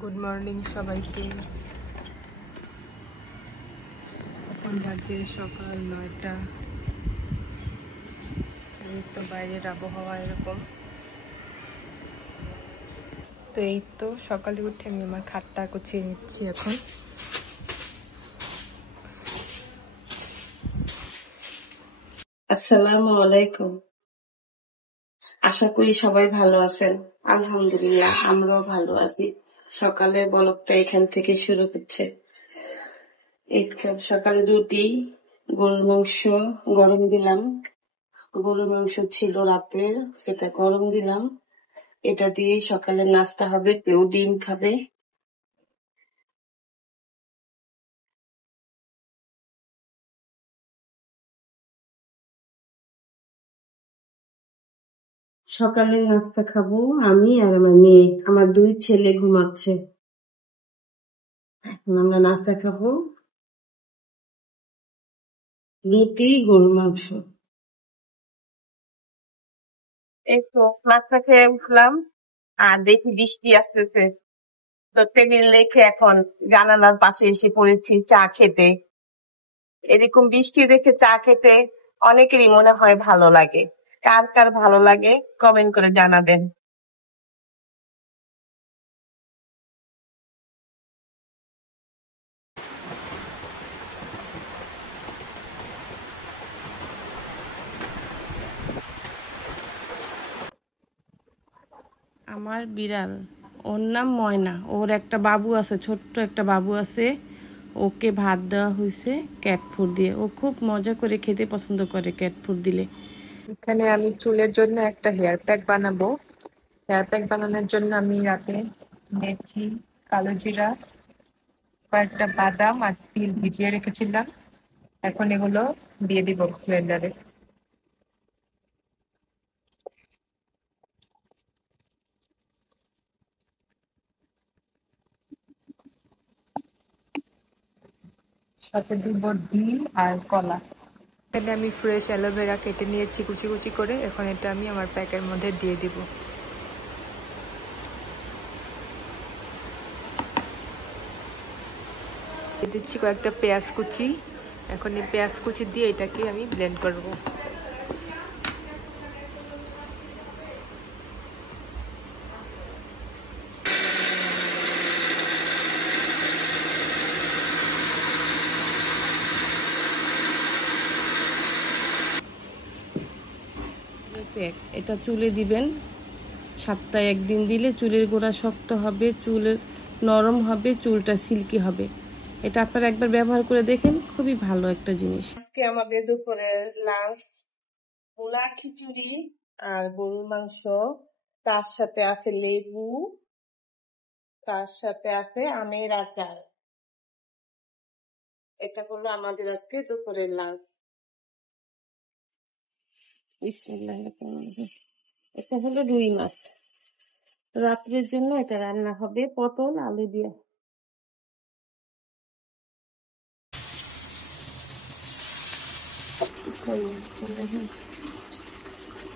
Good morning সবাইকে। এখন বাজে সকাল 9টা। এই তো বাইরের আবহাওয়া এরকম। তো এই তো সকালে উঠে আমি আমার খাটটা গুছিয়ে নিচ্ছি এখন। আসসালামু আলাইকুম। আশা করি সবাই ভালো আছেন। আলহামদুলিল্লাহ আমরাও ভালো আছি। সকালের বলকটা এখান থেকে শুরু হচ্ছে। এই সকালে রুটি, গরুর মাংস গরম দিলাম। গরুর মাংস ছিল রাতের, সেটা গরম দিলাম। এটা দিয়েই সকালে নাস্তা হবে, কেউ ডিম খাবে। সকালে নাস্তা খাবো আমি আর আমার মেয়ে। আমার 2 ছেলে ঘুমাচ্ছে। এখন আমরা নাস্তা খাবো রুটি, গরুর মাংস। এই তো নাস্তা খেয়ে উঠলাম আর দেখি বৃষ্টি আসতেছে। তো টেবিল রেখে এখন জানালার পাশে এসে পড়েছি চা খেতে। এরকম বৃষ্টি দেখে চা খেতে অনেকেরই মনে হয় ভালো লাগে। কার কার ভালো লাগে কমেন্ট করে জানাবেন। আমার বিড়াল, ওর নাম ময়না। ওর একটা বাবু আছে, ছোট্ট একটা বাবু আছে। ওকে ভাত দেওয়া হয়েছে ক্যাট ফুড দিয়ে। ও খুব মজা করে খেতে পছন্দ করে ক্যাট ফুড দিলে। এখানে আমি চুলের জন্য একটা হেয়ার প্যাক বানাবো। হেয়ার প্যাক বানানোর জন্য আমি রাতে মেথি, কালো জিরা, কয়েকটা বাদাম আর তিল ভিজিয়ে রেখেছিলাম। এখন এগুলো দিয়ে দিব ব্লেন্ডারে। সাথে দিব ডিম আর কলা। এখানে আমি ফ্রেশ অ্যালোভেরা কেটে নিয়েছি কুচি কুচি করে। এখন এটা আমি আমার প্যাকের মধ্যে দিয়ে দিব। দিয়ে দিচ্ছি কয়েকটা পেঁয়াজ কুচি। এখন এই পেঁয়াজ কুচি দিয়ে এটাকে আমি ব্লেন্ড করব। প্যাক এটা চুলে দিবেন। সপ্তাহে 1 দিন দিলে চুলের গোড়া শক্ত হবে, চুলের নরম হবে, চুলটা সিল্কি হবে। এটা আপনারা একবার ব্যবহার করে দেখেন, খুবই ভালো একটা জিনিস। আজকে আমাদের দুপুরে লাঞ্চ ভুনা খিচুড়ি আর গরুর মাংস, তার সাথে আছে লেবু, তার সাথে আছে আমের আচার। এটা হলো আমাদের আজকে দুপুরের লাঞ্চ। বিসমিল্লাহির রহমানির রহিম। এটা হলো রুই মাছ। রাত্রের জন্য এটা রান্না হবে পটল আলু দিয়ে।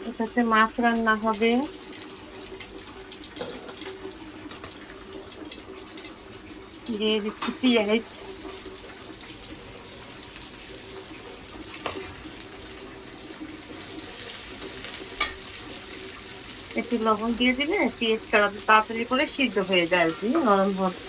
এটাতে মাছ রান্না হবে। দিয়ে দিচ্ছি পেঁয়াজ, একটু লবণ দিয়ে দিলে পেঁয়াজটা তাড়াতাড়ি করে সিদ্ধ হয়ে যায়, নরম হবে।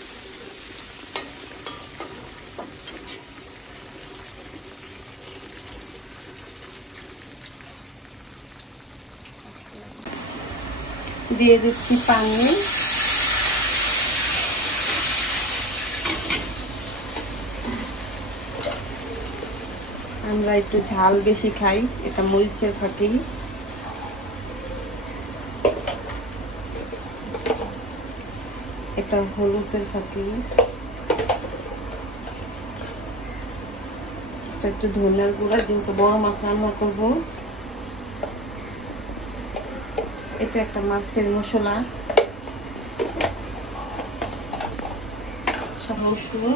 দিয়ে দিচ্ছি পানি। আমরা একটু ঝাল বেশি খাই, এটা মরিচের ফাঁকি। এটা হলুদের ফাঁকি। এটা একটু ধনিয়ার গুঁড়া, যেহেতু বড় মাছ রান্না করবো। এটা একটা মাছের মশলা, রসুন,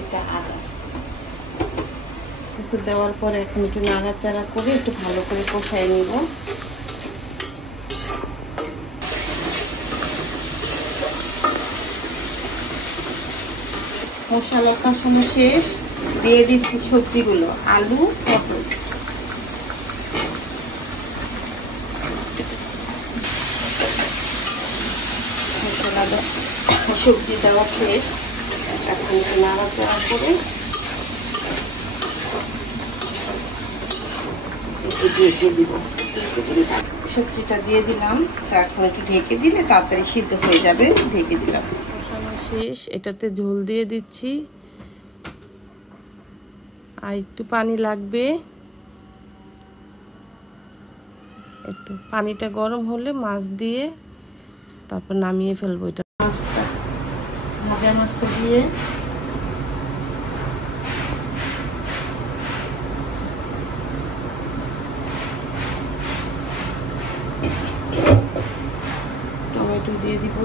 এটা আদা। কিছু দেওয়ার পরে এখন একটু নাড়াচাড়া করে একটু ভালো করে কষাই নিব। মশলা কষানো শেষ, দিয়ে দিচ্ছি সবজিগুলো, আলু, পটল। সবজি দেওয়া শেষ, এখন নাড়াচাড়া করে ঢেকে দিব। সবজিটা দিয়ে দিলাম, এখন একটু ঢেকে দিলে তাড়াতাড়ি সিদ্ধ হয়ে যাবে। ঢেকে দিলাম। কষানো শেষ, এটাতে ঝোল দিয়ে দিচ্ছি, আর একটু পানি লাগবে। একটু পানিটা গরম হলে মাছ দিয়ে তারপর নামিয়ে ফেলবো। এটা মাছটা, ভাজা মাছটা দিয়ে টমেটো দিয়ে দিব।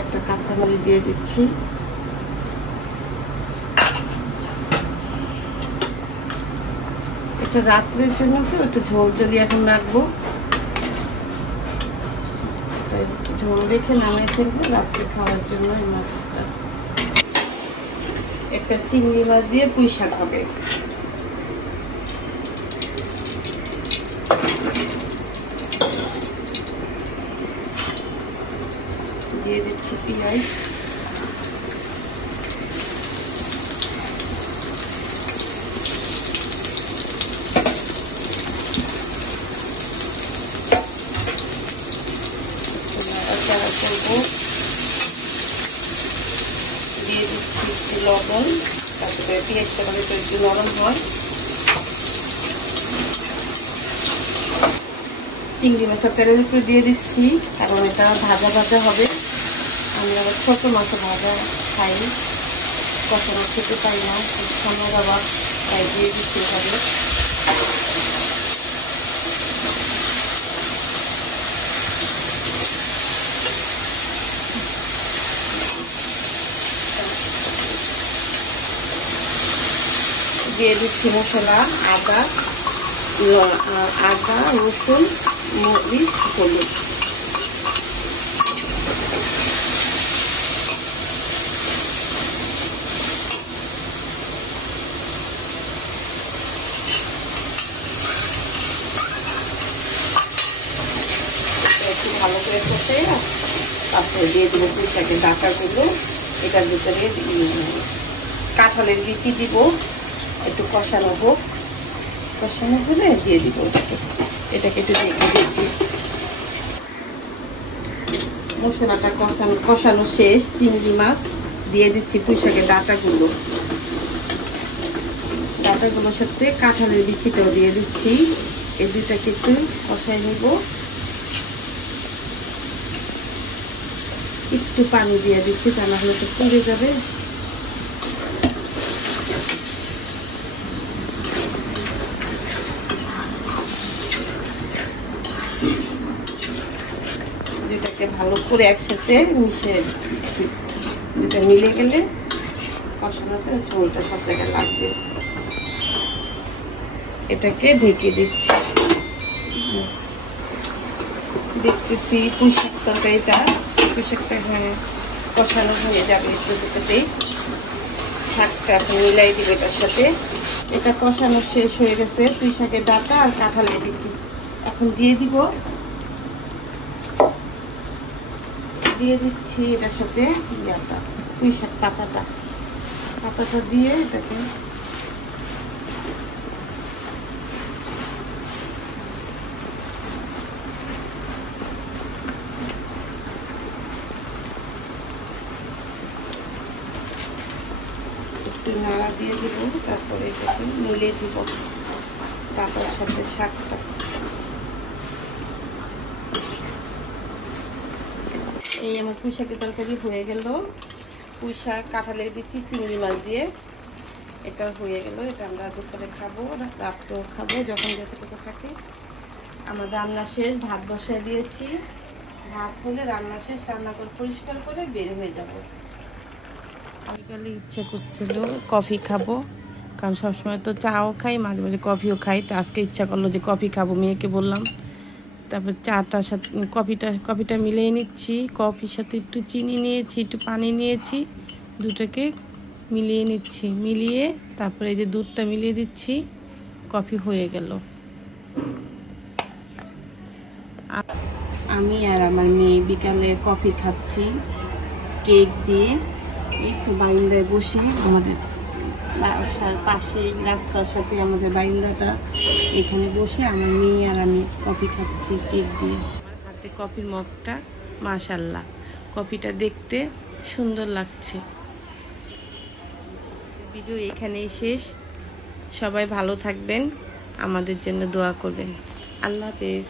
একটা কাঁচামরিচ দিয়ে দিচ্ছি। এটা রাত্রের জন্য তো একটু ঝোল ঝোলি এখন রাখবো, ঝোল রেখে নামিয়ে ফেলবো রাত্রে খাওয়ার জন্য। এই মাছটা একটা চিংড়ি মাছ দিয়ে পুঁই শাক হবে। দিয়ে দিচ্ছি পেঁয়াজ, নাড়াচাড়া করবো। দিয়ে দিচ্ছি একটু লবণ, তারপরে পেঁয়াজটা একটু নরম হয়। চিংড়ি মাছটা তেলের উপরে দিয়ে দিচ্ছি, কারণ এটা ভাজা ভাজা হবে। আমি আবার ছোট মাছ ভাজা খাই, কখনো খেতে পাই না, সময় আবার তাই দিয়ে দিতে হবে। দিয়ে দিচ্ছি মশলা, আদা, রসুন, মরিচ, হলুদ। একটু ভালো করে কষে তারপরে দিয়ে দেবো পুঁই শাকের ডাঁটাগুলো। এটার ভিতরে কাঁঠালের বিচি দিব, একটু কষানো হোক। কষানো হলে দিয়ে দিব এটাকে একটু ঢেকে দিচ্ছি। মশলাটা কষানো শেষ, চিংড়ি মাছ দিয়ে দিচ্ছি, পুঁই শাকের ডাঁটাগুলোর সাথে কাঁঠালের বিচিটাও দিয়ে দিচ্ছি। এই দুটাকে একটু কষাই নিব। একটু পানি দিয়ে দিচ্ছি, তা না হলে তো পুড়ে যাবে। দুটাকে ভালো করে একসাথে মিশিয়ে দিচ্ছি। দুটা মিলে গেলে কষানোতে ঝোলটা সব জায়গায় লাগবে। এটাকে ঢেকে দিচ্ছি। দেখতেছি পুঁই শাক তরকারিটা, পুঁই শাকটা কষানো হয়ে যাবে। একটু দুটোতেই শাকটা এখন মিলাই দিব এটার সাথে। এটা কষানো শেষ হয়ে গেছে, পুঁই শাকের ডাঁটা আর কাঁঠালের বিচি। এখন দিয়ে দিচ্ছি এটার সাথে পুঁই শাক পাতাটা দিয়ে এটাকে একটু নাড়া দিয়ে দিব। তারপরে এটাকে মিলিয়ে দিব পাতার সাথে শাকটা। এই আমার পুঁই শাকের তরকারি হয়ে গেল। পুঁই শাক, কাঁঠালের বিচি, চিংড়ি মাছ দিয়ে এটা হয়ে গেল। এটা আমরা দুপুরে খাবো, রাত্রেও খাবো, যখন যতটুকু থাকে। আমার রান্না শেষ, ভাত বসায় দিয়েছি। ভাত হলে রান্না শেষ, রান্না করে পরিষ্কার করে বের হয়ে যাব। বিকালে ইচ্ছে করছিল কফি খাবো, কারণ সবসময় তো চাও খাই, মাঝে মাঝে কফিও খাই। তো আজকে ইচ্ছা করলো যে কফি খাবো, মেয়েকে বললাম। তারপর চাটার সাথে কফিটা মিলিয়ে নিচ্ছি। কফির সাথে একটু চিনি নিয়েছি, একটু পানি নিয়েছি, দুটোকে মিলিয়ে নিচ্ছি। মিলিয়ে তারপরে এই যে দুধটা মিলিয়ে দিচ্ছি, কফি হয়ে গেল। আমি আর আমার মেয়ে বিকালে কফি খাচ্ছি কেক দিয়ে। একটু বারান্দায় বসে, আমাদের বাসার পাশে রাস্তার সাথে আমাদের বারান্দাটা, এখানে বসে আমার মেয়ে আর আমি কফি খাচ্ছি কেক দিয়ে। আমার হাতে কফির মগটা মাশাআল্লাহ, কফিটা দেখতে সুন্দর লাগছে। ভিডিও এখানেই শেষ। সবাই ভালো থাকবেন, আমাদের জন্য দোয়া করবেন। আল্লাহ হাফেজ।